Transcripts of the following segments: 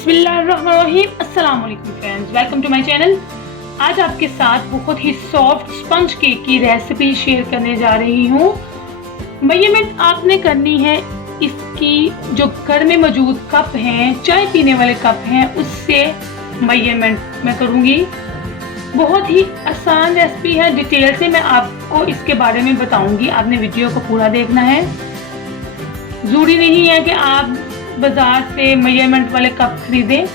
बिस्मिल्लाहिर्रहमानिर्रहीम। अस्सलाम वालेकुम friends, welcome to my channel. आज आपके साथ बहुत ही सॉफ्ट स्पंज केक की रेसिपी शेयर करने जा रही हूँ। मेजरमेंट आपने करनी है इसकी, जो घर में मौजूद कप हैं, चाय पीने वाले कप हैं, उससे मेजरमेंट मैं करूँगी। बहुत ही आसान रेसिपी है, डिटेल से मैं आपको इसके बारे में बताऊँगी। आपने वीडियो को पूरा देखना है। ज़रूरी नहीं है कि आप बाजार से मेजरमेंट वाले कप खरीदें,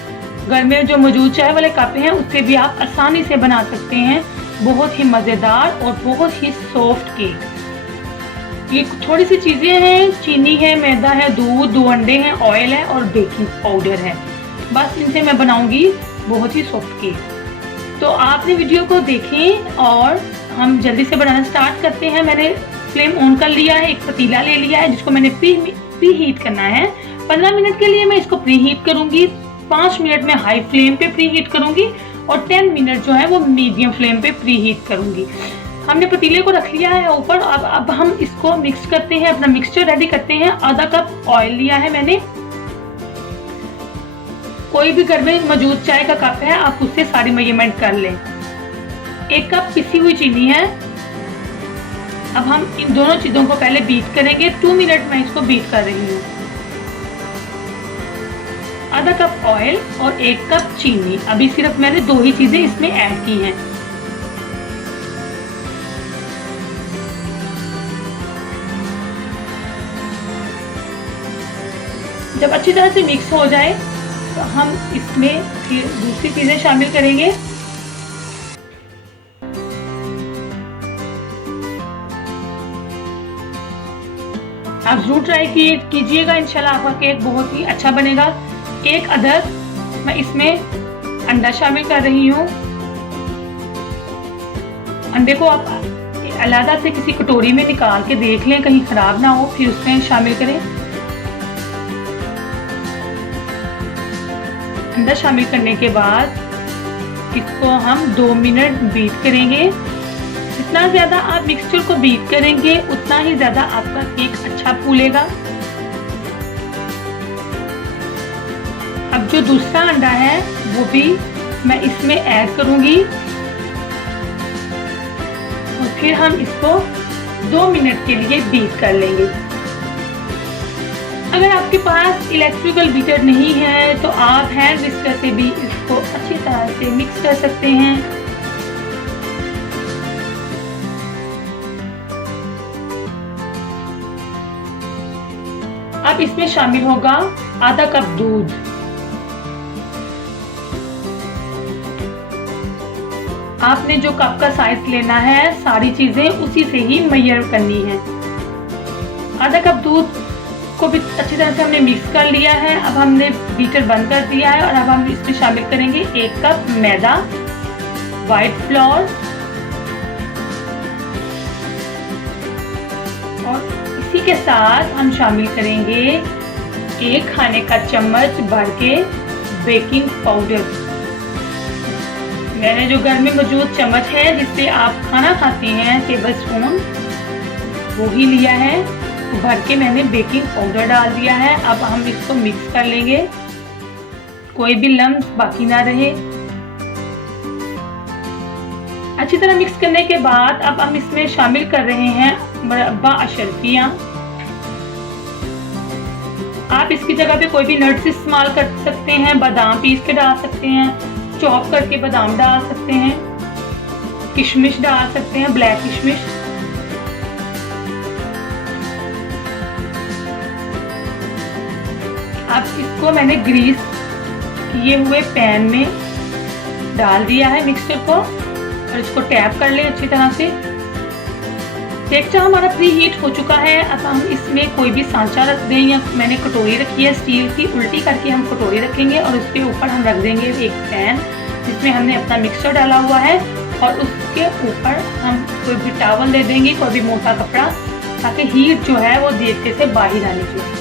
घर में जो मौजूद चाय वाले कप हैं उससे भी आप आसानी से बना सकते हैं बहुत ही मज़ेदार और बहुत ही सॉफ्ट केक। ये थोड़ी सी चीज़ें हैं, चीनी है, मैदा है, दूध, 2 अंडे हैं, ऑयल है और बेकिंग पाउडर है। बस इनसे मैं बनाऊंगी बहुत ही सॉफ्ट केक। तो आपने वीडियो को देखें और हम जल्दी से बनाना स्टार्ट करते हैं। मैंने फ्लेम ऑन कर लिया है, एक पतीला ले लिया है जिसको मैंने प्री हीट करना है। 15 मिनट के लिए मैं इसको प्री हीट करूंगी, 5 मिनट में हाई फ्लेम पे प्री हीट करूंगी और 10 मिनट जो है वो मीडियम फ्लेम पे प्री हीट करूंगी। हमने पतीले को रख लिया है ऊपर। अब हम इसको मिक्स करते हैं, अपना मिक्सचर रेडी करते हैं। आधा कप ऑयल लिया है मैंने। कोई भी घर में मौजूद चाय का कप है, आप उससे सारी मेजरमेंट कर लें। 1 कप पिसी हुई चीनी है। अब हम इन दोनों चीजों को पहले बीट करेंगे। 2 मिनट में इसको बीट कर रही हूँ। आधा कप ऑयल और 1 कप चीनी। अभी सिर्फ मैंने 2 ही चीजें इसमें ऐड की हैं। जब अच्छी तरह से मिक्स हो जाए तो हम इसमें फिर दूसरी चीजें शामिल करेंगे। आप जरूर ट्राई कीजिएगा, इंशाल्लाह आपका केक बहुत ही अच्छा बनेगा। 1 अदद मैं इसमें अंडा शामिल कर रही हूँ। अंडे को आप अलग से किसी कटोरी में निकाल के देख लें, कहीं खराब ना हो, फिर उसमें शामिल करें। अंडा शामिल करने के बाद इसको हम 2 मिनट बीट करेंगे। जितना ज्यादा आप मिक्सचर को बीट करेंगे उतना ही ज्यादा आपका केक अच्छा फूलेगा। अब जो दूसरा अंडा है वो भी मैं इसमें ऐड करूंगी और फिर हम इसको 2 मिनट के लिए बीट कर लेंगे। अगर आपके पास इलेक्ट्रिकल बीटर नहीं है तो आप हैंड विस्कर से भी इसको अच्छी तरह से मिक्स कर सकते हैं। अब इसमें शामिल होगा आधा कप दूध। आपने जो कप का साइज लेना है, सारी चीजें उसी से ही मेजर करनी है। आधा कप दूध को भी अच्छी तरह से हमने मिक्स कर लिया है। अब हमने बीटर बंद कर दिया है और अब हम इसमें शामिल करेंगे 1 कप मैदा, व्हाइट फ्लोर और इसी के साथ हम शामिल करेंगे 1 खाने का चम्मच भर के बेकिंग पाउडर। मैंने जो घर में मौजूद चम्मच है जिससे आप खाना खाते हैं, टेबल स्पून, वो ही लिया है। भर के मैंने बेकिंग पाउडर डाल दिया है। अब हम इसको मिक्स कर लेंगे, कोई भी लम्स बाकी ना रहे। अच्छी तरह मिक्स करने के बाद अब हम इसमें शामिल कर रहे हैं मुरब्बा अशरफियां। आप इसकी जगह पे कोई भी नट्स इस्तेमाल कर सकते हैं। बादाम पीस के डाल सकते हैं, चॉप करके बादाम डाल सकते हैं, किशमिश डाल सकते हैं, ब्लैक किशमिश। अब इसको मैंने ग्रीस किए हुए पैन में डाल दिया है मिक्सचर को और इसको टैप कर लें अच्छी तरह से। केक हमारा प्री हीट हो चुका है। अब हम इसमें कोई भी सांचा रख दें, या मैंने कटोरी रखी है स्टील की, उल्टी करके हम कटोरी रखेंगे और उसके ऊपर हम रख देंगे एक पैन जिसमें हमने अपना मिक्सचर डाला हुआ है और उसके ऊपर हम कोई भी टॉवल दे देंगे, कोई भी मोटा कपड़ा, ताकि हीट जो है वो देखे से बाहर आनी चाहिए।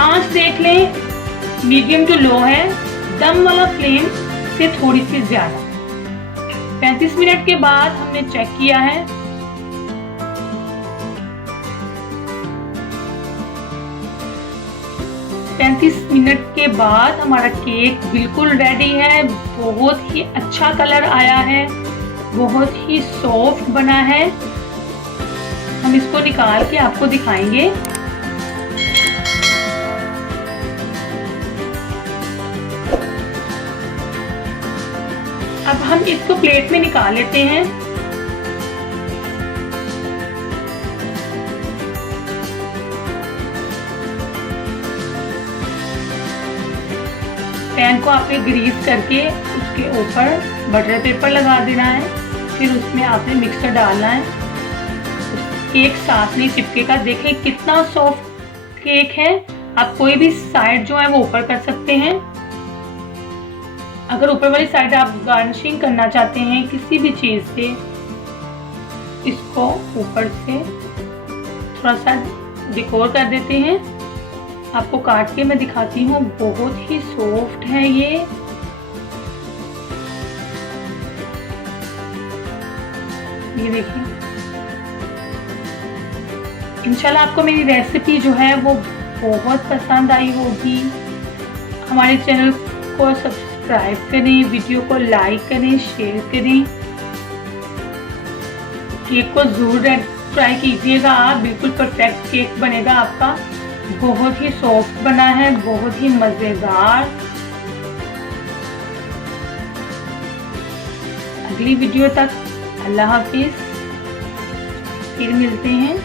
आंच देख लें, मीडियम टू लो है। दम वाला फ्लेम से थोड़ी सी ज्यादा। 35 मिनट के बाद हमने चेक किया है। 35 मिनट के बाद हमारा केक बिल्कुल रेडी है। बहुत ही अच्छा कलर आया है, बहुत ही सॉफ्ट बना है। हम इसको निकाल के आपको दिखाएंगे। अब हम इसको प्लेट में निकाल लेते हैं। पैन को आपने ग्रीस करके उसके ऊपर बटर पेपर लगा देना है। फिर उसमें आपने मिक्सर डालना है। केक साथ नहीं चिपकेगा। देखें कितना सॉफ्ट केक है। आप कोई भी साइड जो है वो ऊपर कर सकते हैं। अगर ऊपर वाली साइड आप गार्निशिंग करना चाहते हैं किसी भी चीज से, इसको ऊपर से थोड़ा सा डेकोर कर देते हैं। आपको काट के मैं दिखाती हूँ। बहुत ही सॉफ्ट है ये। देखिए, इंशाल्लाह आपको मेरी रेसिपी जो है वो बहुत पसंद आई होगी। हमारे चैनल को सब्सक्राइब करें, वीडियो को लाइक करें, शेयर करें। केक को जरूर ट्राई कीजिएगा आप। बिल्कुल परफेक्ट केक बनेगा आपका। बहुत ही सॉफ्ट बना है, बहुत ही मजेदार। अगली वीडियो तक अल्लाह हाफिज। फिर मिलते हैं।